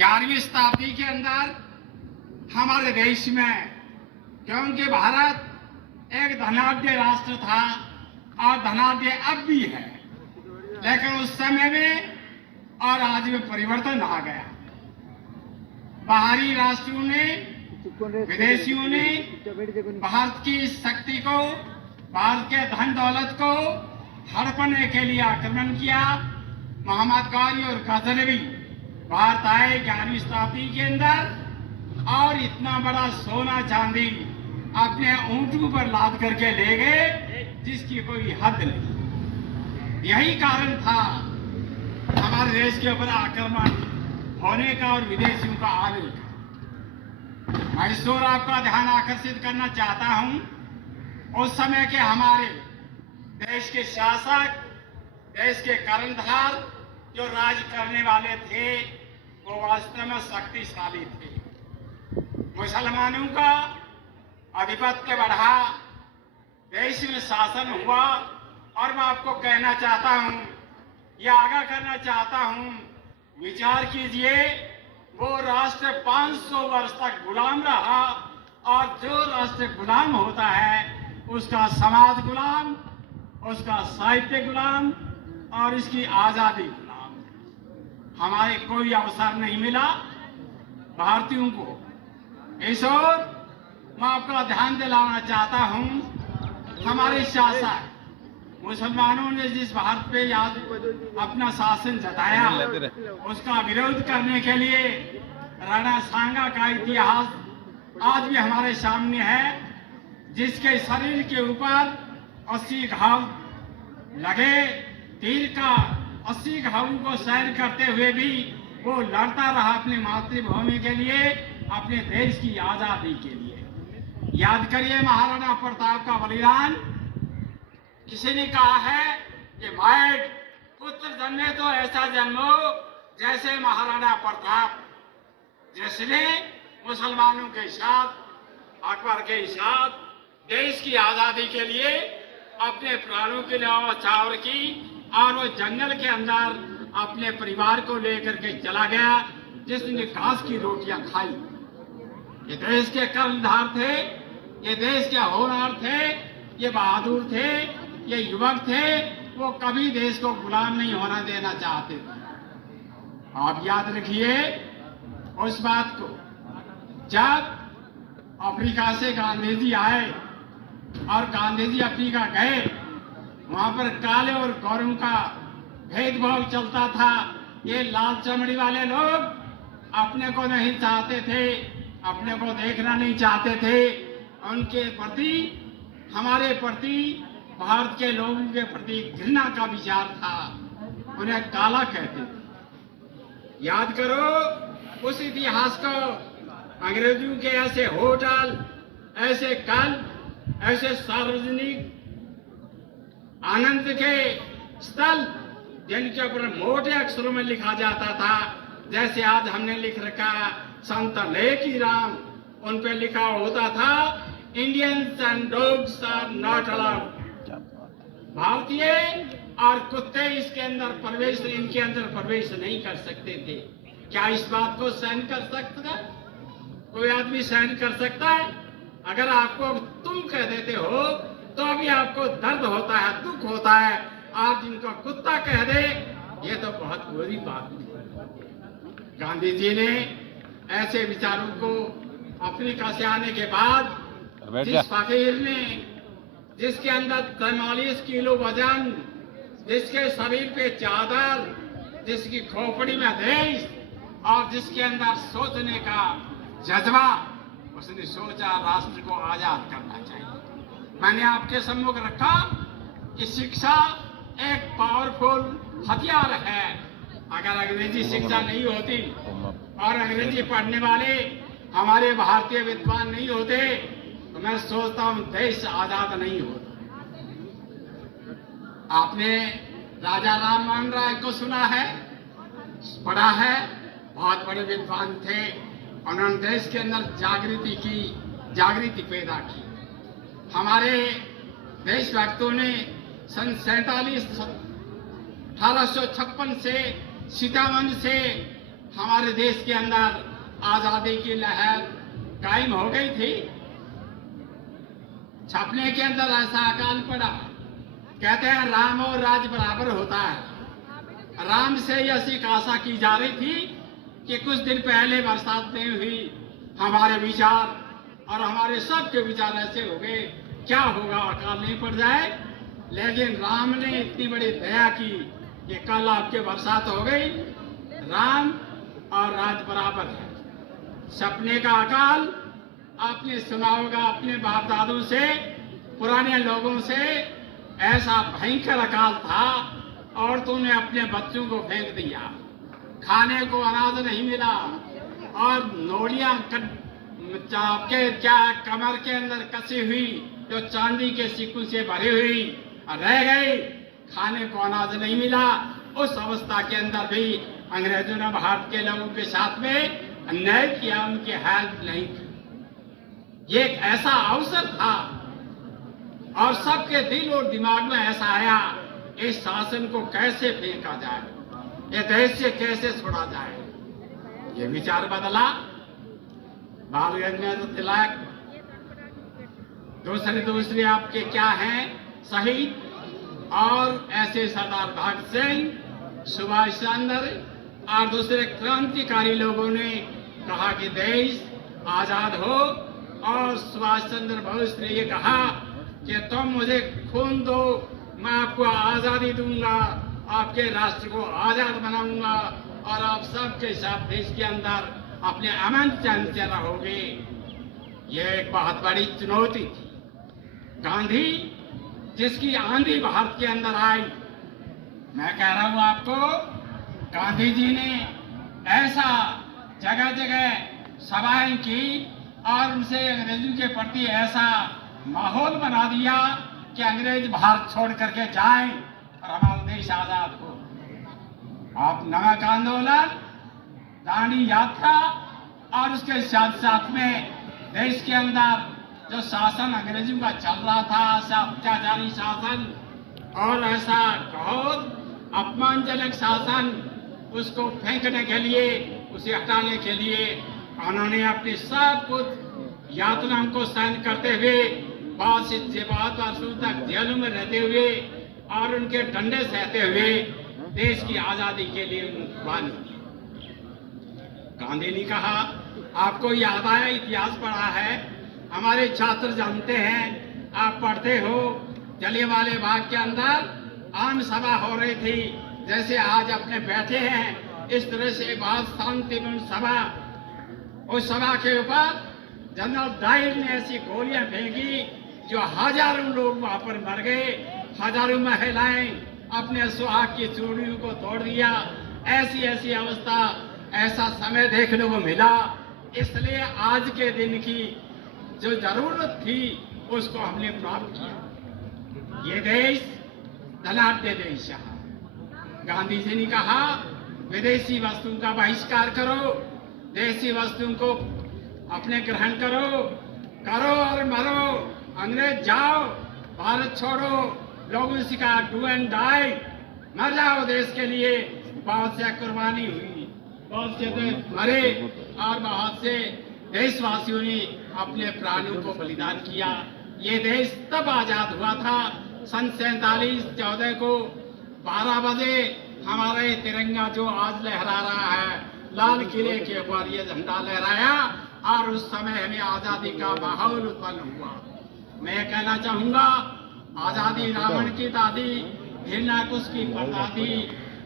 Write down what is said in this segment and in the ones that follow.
11वीं शताब्दी के अंदर हमारे देश में, क्योंकि भारत एक धनाढ्य राष्ट्र था और धनाढ्य अब भी है, लेकिन उस समय में और आज में परिवर्तन आ गया। बाहरी राष्ट्रों ने, विदेशियों ने भारत की शक्ति को, भारत के धन दौलत को हड़पने के लिए आक्रमण किया। मोहम्मद गौरी और गजनवी भारत आए 11वीं शताब्दी के अंदर और इतना बड़ा सोना चांदी अपने ऊंटों पर लाद करके ले गए जिसकी कोई हद नहीं। यही कारण था हमारे देश के ऊपर आक्रमण होने का और विदेशियों का आने का। मैं इस ओर आपका ध्यान आकर्षित करना चाहता हूं। उस समय के हमारे देश के शासक, देश के कर्णधार जो राज करने वाले थे, वो वास्तव में शक्तिशाली थे। मुसलमानों का आधिपत्य बढ़ा, देश में शासन हुआ। और मैं आपको कहना चाहता हूं या आगाह करना चाहता हूं, विचार कीजिए, वो राष्ट्र 500 वर्ष तक गुलाम रहा और जो राष्ट्र गुलाम होता है उसका समाज गुलाम, उसका साहित्य गुलाम और इसकी आजादी गुलाम। हमारे कोई अवसर नहीं मिला भारतीयों को। इस ओर मैं आपका ध्यान दिलाना चाहता हूं, हमारे शासक मुसलमानों ने जिस भारत पे आज अपना शासन जताया, उसका विरोध करने के लिए राणा सांगा का इतिहास आज भी हमारे सामने है, जिसके शरीर के ऊपर 80 घाव लगे। तीर का 80 घावों को सहन करते हुए भी वो लड़ता रहा अपनी मातृभूमि के लिए, अपने देश की आजादी के लिए। याद करिए महाराणा प्रताप का बलिदान। किसी ने कहा है कि भाई पुत्र जन्मे तो ऐसा जन्मो जैसे महाराणा प्रताप, जिसने मुसलमानों के साथ, अकबर के साथ देश की आजादी के लिए अपने प्राणों की न्यौछावर की और वो जंगल के अंदर अपने परिवार को लेकर के चला गया, जिसने घास की रोटियां खाई। ये देश के कर्णधार थे, ये देश के होनहार थे, ये बहादुर थे, ये युवक थे। वो कभी देश को गुलाम नहीं होना देना चाहते थे। आप याद रखिए उस बात को, जब अफ्रीका से गांधी जी आए और गांधी जी अफ्रीका गए, वहां पर काले और गोरों का भेदभाव चलता था। ये लाल चमड़ी वाले लोग अपने को नहीं चाहते थे, अपने को देखना नहीं चाहते थे। उनके प्रति, हमारे प्रति, भारत के लोगों के प्रति घृणा का विचार था। उन्हें काला कहते थे। याद करो उस इतिहास को। अंग्रेजों के ऐसे होटल, ऐसे कल, ऐसे सार्वजनिक आनंद के स्थल, जिनके ऊपर मोटे अक्षरों में लिखा जाता था, जैसे आज हमने लिख रखा संत लेकी राम, उन पे लिखा होता था Indians and dogs are not allowed. भारतीय और कुत्ते इसके अंदर प्रवेश, इनके अंदर प्रवेश नहीं कर सकते थे। क्या इस बात को सहन कर सकता है? कोई आदमी सहन कर सकता है? अगर आपको तुम कह देते हो तो अभी आपको दर्द होता है, दुख होता है। आज जिनको कुत्ता कह दे, ये तो बहुत बुरी बात है। गांधी जी ने ऐसे विचारों को अफ्रीका से आने के बाद, जिस फकीर ने, जिसके अंदर 44 किलो वजन, जिसके शरीर पे चादर, जिसकी खोपड़ी में देश और जिसके अंदर सोचने का जज्बा, उसने सोचा राष्ट्र को आजाद करना चाहिए। मैंने आपके सम्मुख रखा कि शिक्षा एक पावरफुल हथियार है। अगर अंग्रेजी शिक्षा नहीं होती और अंग्रेजी पढ़ने वाले हमारे भारतीय विद्वान नहीं होते, तो मैं सोचता हूं देश आजाद नहीं होता। आपने राजा राम मोहन राय को सुना है, पढ़ा है, बहुत बड़े विद्वान थे। उन्होंने देश के अंदर जागृति पैदा की। हमारे देशभक्तों ने सन 1856 से सीतावन से हमारे देश के अंदर आजादी की लहर कायम हो गई थी, छपने के अंदर ऐसा अकाल पड़ा। कहते हैं राम और राज बराबर होता है। राम से ऐसी आशा की जा रही थी कि कुछ दिन पहले बरसात नहीं हुई, हमारे विचार और हमारे सबके विचार ऐसे हो गए, क्या होगा, अकाल नहीं पड़ जाए। लेकिन राम ने इतनी बड़ी दया की कि कल आपके बरसात हो गई। राम और राज बराबर है। सपने का अकाल आपने सुना होगा अपने बाप दादों से, पुराने लोगों से, ऐसा भयंकर अकाल था और तूने अपने बच्चों को फेंक दिया, खाने को अनाज नहीं मिला और नोलियां आपके क्या कमर के अंदर कसी हुई जो चांदी के सिक्कों से भरी हुई रह गई, खाने को अनाज नहीं मिला। उस अवस्था के अंदर भी अंग्रेजों ने भारत के लोगों के साथ में अन्याय किया, उनकी हेल्प नहीं की। ये एक ऐसा अवसर था और सबके दिल और दिमाग में ऐसा आया, इस शासन को कैसे फेंका जाए, ये देश से कैसे छोड़ा जाए। ये विचार बदला। बाल गंगाधर तिलक, दूसरे आपके क्या हैं शहीद, और ऐसे सरदार भगत सिंह, सुभाष चंद्र और दूसरे क्रांतिकारी लोगों ने कहा कि देश आजाद हो, और सुभाष चंद्र बोस ने ये कहा कि तुम मुझे खून दो, मैं आपको आजादी दूंगा, आपके राष्ट्र को आजाद बनाऊंगा और आप सबके साथ देश के अंदर अपने अमन चैन से रहोगे। ये एक बहुत बड़ी चुनौती थी। गांधी जिसकी आंधी भारत के अंदर आई, मैं कह रहा हूं आपको, गांधी जी ने ऐसा जगह जगह सभाएं की और उनसे अंग्रेजों के प्रति ऐसा माहौल बना दिया कि अंग्रेज भारत छोड़ करके जाएं और हमारा देश आजाद हो। आप नमक आंदोलन, दांडी यात्रा और उसके साथ साथ में देश के अंदर जो शासन अंग्रेजों का चल रहा था, ऐसा अत्याचारी शासन और ऐसा बहुत अपमानजनक शासन, उसको फेंकने के लिए, उसे हटाने के लिए उन्होंने अपने सब कुछ यातनाओं को सहन करते हुए, बहुत वर्षों तक जेलों में रहते हुए और उनके डंडे सहते हुए देश की आजादी के लिए कुर्बान की। गांधी ने कहा, आपको याद आया, इतिहास पढ़ा है, हमारे छात्र जानते हैं, आप पढ़ते हो, जलियांवाला बाग के अंदर आम सभा हो रही थी, जैसे आज अपने बैठे हैं इस तरह से बहुत शांतिपूर्ण सभा। उस सभा के ऊपर जनरल डायर ने ऐसी गोलियां फेंकी जो हजारों लोग वहां पर मर गए, हजारों महिलाएं अपने सुहाग की चूड़ियों को तोड़ दिया। ऐसी ऐसी अवस्था, ऐसा समय देखने को मिला। इसलिए आज के दिन की जो जरूरत थी उसको हमने प्राप्त किया। ये देश धनाढ्य देश है। गांधी जी ने कहा, विदेशी वस्तुओं का बहिष्कार करो, देशी वस्तुओं को अपने ग्रहण करो, करो और मरो, अंग्रेज जाओ, भारत छोड़ो। लोगों से कहा डू एंड डाई, मर जाओ देश के लिए। बहुत से कुर्बानी हुई, बहुत से देश मरे और बहुत से देशवासियों ने अपने प्राणों को बलिदान किया। ये देश तब आजाद हुआ था सन 47 14 को 12 बजे। हमारा ये तिरंगा जो आज लहरा रहा है, लाल किले के ऊपर ये झंडा लहराया और उस समय हमें आजादी का माहौल उत्पन्न हुआ। मैं कहना चाहूंगा, आजादी रावण की दादी, हिरण्यकुश की परदादी,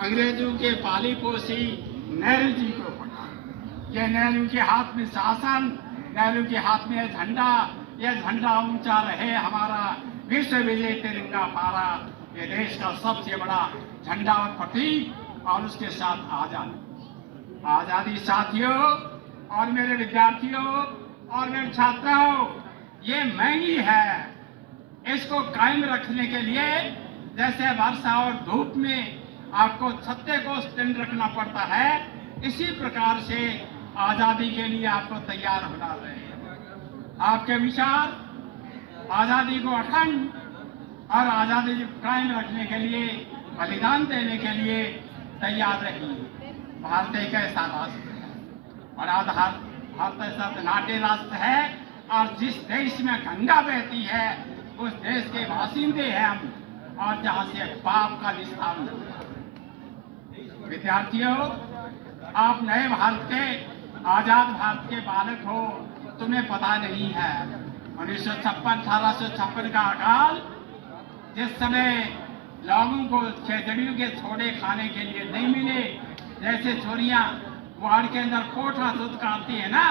अंग्रेजों के पाली पोसी नेहरू जी को पड़ा। ये नेहरू के हाथ में शासन, नेहरू के हाथ में झंडा, ये झंडा ऊंचा रहे हमारा विश्व विजय तिरंगा पारा, ये देश का सबसे बड़ा झंडा और प्रतीक, और उसके साथ आजादी साथियों और मेरे विद्यार्थियों और मेरे छात्रों, ये महंगी है। इसको कायम रखने के लिए जैसे वर्षा और धूप में आपको छत्ते को स्टैंड रखना पड़ता है, इसी प्रकार से आजादी के लिए आपको तैयार होना चाहिए। आपके विचार आजादी को अखंड और आजादी को कायम रखने के लिए, बलिदान देने के लिए तैयार रहिए। भारत एक ऐसा राष्ट्र है, बड़ा भारत ऐसा नाट्य राष्ट्र है, और जिस देश में गंगा बहती है उस देश के बासिंदे हैं हम, और जहां से पाप का निष्ठान होता है। विद्यार्थियों, आप नए भारत के, आजाद भारत के बालक हो, तुम्हें पता नहीं है 1856 का अकाल, जिस समय लोगों को खेजड़ियों के छोड़े खाने के लिए नहीं मिले, जैसे चोरियां गुहाड़ के अंदर कोठा चुचकारती है ना,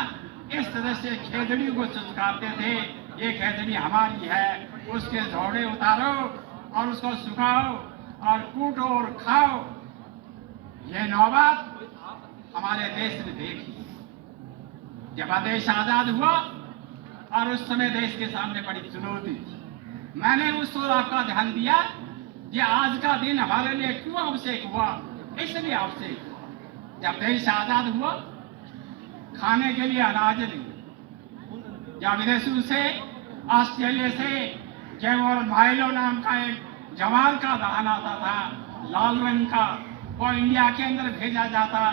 इस तरह से खेजड़ियों को चुचकारते थे। ये खेजड़ी हमारी है, उसके झोड़े उतारो और उसको सुखाओ और कूटो और खाओ। ये नौबत हमारे देश ने देखी जब देश आजाद हुआ, और उस समय देश के सामने बड़ी चुनौती थी। मैंने उस ओर आपका ध्यान दिया, ये आज का दिन हमारे लिए क्यों आवश्यक हुआ, इसलिए आवश्यक हुआ। जब देश आजाद हुआ, खाने के लिए अनाज नहीं, या विदेशों से, ऑस्ट्रेलिया से केवल माइलो नाम का एक जवार का दाना आता था, लाल रंग का, वो इंडिया के अंदर भेजा जाता।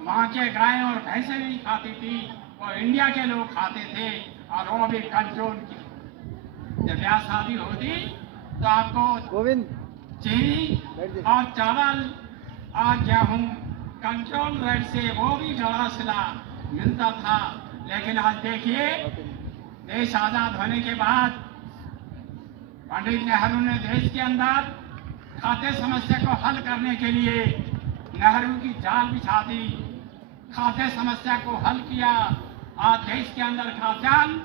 वहाँ के गायें और भैंसें नहीं खाती थी, वो इंडिया के लोग खाते थे, और वो भी कंट्रोल की। जब ब्याह शादी होती तो आपको चीनी और चावल और गेहूं कंट्रोल रेट से वो भी गलासला मिलता था। लेकिन आज देखिए, देश आजाद होने के बाद पंडित नेहरू ने देश के अंदर खाद्य समस्या को हल करने के लिए नेहरू की जाल बिछा दी, खाद्य समस्या को हल किया। आज देश के अंदर खाद्यान्न,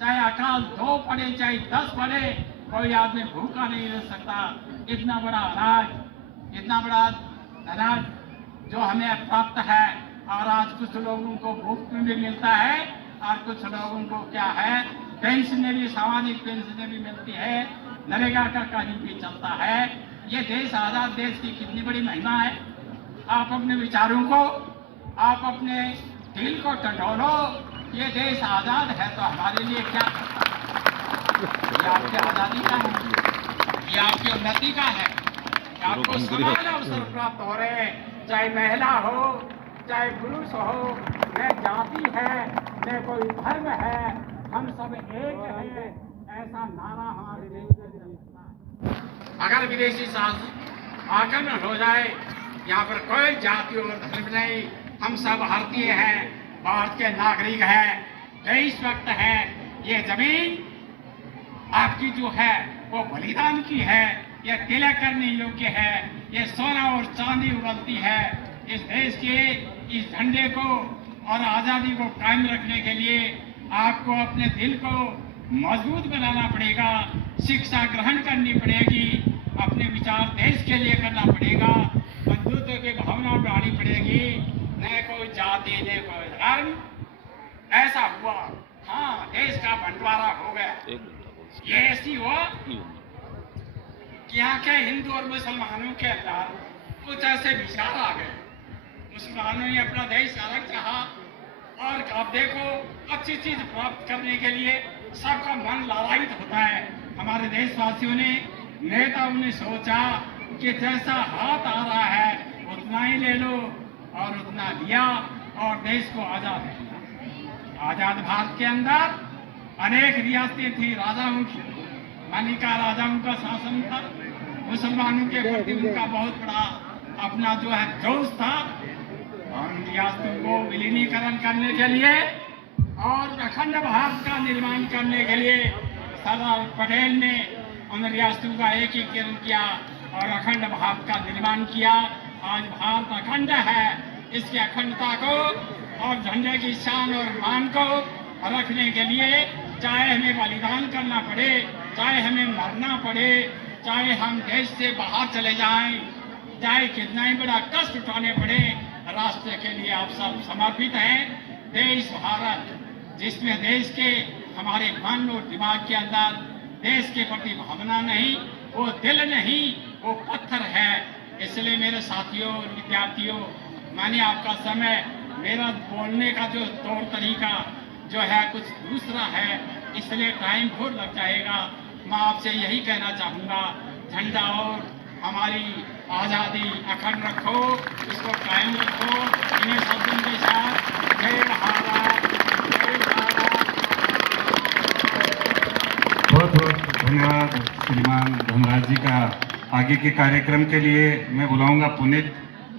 चाहे अकाल 2 पड़े चाहे 10 पड़े, कोई आदमी भूखा नहीं रह सकता। इतना बड़ा अनाज, इतना बड़ा अनाज जो हमें प्राप्त है, और आज कुछ लोगों को मुफ्त में भी मिलता है, और कुछ लोगों को क्या है, पेंशन भी, सामाजिक पेंशन भी मिलती है, नरेगा का कार्य भी चलता है। ये देश, आजाद देश की कितनी बड़ी महिमा है। आप अपने विचारों को, आप अपने दिल को टटोलो, ये देश आजाद है तो हमारे लिए क्या करता है? ये आपकी आजादी का है, ये आपकी उन्नति का है, आपको समान अवसर प्राप्त हो रहे हैं, चाहे महिला हो चाहे पुरुष हो, न जाति है न कोई धर्म है, हम सब एक हैं, ऐसा नारा हमारे देश में चलता है। अगर विदेशी शासन आक्रमण हो जाए, यहाँ पर कोई जाति और धर्म नहीं, हम सब भारतीय हैं, भारत के नागरिक हैं, देशभक्त हैं। ये जमीन आपकी जो है वो बलिदान की है, ये तिलक करने योग्य है, ये सोना और चांदी उगलती है। इस देश के इस झंडे को और आजादी को कायम रखने के लिए आपको अपने दिल को मजबूत बनाना पड़ेगा, शिक्षा ग्रहण करनी पड़ेगी, अपने विचार देश के लिए करना पड़ेगा, बंधुत्व की भावना बढ़ानी पड़ेगी। न कोई जाति न कोई धर्म, ऐसा हुआ। हाँ, देश का बंटवारा हो गया, ये ऐसी हुआ कि यहाँ के हिंदू और मुसलमानों के अंदर कुछ ऐसे विचार आ गए। मुसलमानों ने अपना देश अलग चाहा, और अब देखो अच्छी चीज प्राप्त करने के लिए सबका मन लालायित होता है। हमारे देशवासियों ने, नेताओं ने सोचा कि जैसा हाथ आ रहा है उतना ही ले लो, और उतना लिया और देश को आजाद किया। आजाद भारत के अंदर अनेक रियासतें थी, राजाओं की, मलिका राजाओं का शासन था, मुसलमानों के प्रति उनका बहुत बड़ा अपना जो है जोश था। और उन रियासतों को विलीनीकरण करने के लिए और अखंड भारत का निर्माण करने के लिए सरदार पटेल ने उन रियासतों का एकीकरण किया और अखंड भारत का निर्माण किया। आज भारत अखंड है, इसकी अखंडता को और झंडे की शान और मान को रखने के लिए चाहे हमें बलिदान करना पड़े, चाहे हमें मरना पड़े, चाहे हम देश से बाहर चले जाएं, चाहे कितना ही बड़ा कष्ट उठाने पड़े, राष्ट्र के लिए आप सब समर्पित हैं। देश भारत, जिसमें देश के हमारे मन और दिमाग के अंदर देश के प्रति भावना नहीं, वो दिल नहीं, वो पत्थर है। इसलिए मेरे साथियों और विद्यार्थियों, मैंने आपका समय, मेरा बोलने का जो तौर तरीका जो है कुछ दूसरा है, इसलिए टाइम बहुत लग जाएगा। मैं आपसे यही कहना चाहूँगा, झंडा और हमारी आज़ादी अखंड रखो, इसको कायम रखो। इन्हीं शब्दों के साथ जय भारत, जय भारत। बहुत बहुत धन्यवाद श्रीमान धनराज जी का। आगे के कार्यक्रम के लिए मैं बुलाऊंगा पुनीत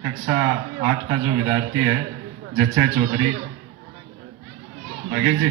कक्षा 8 का जो विद्यार्थी है जच्चा चौधरी। आगे जी।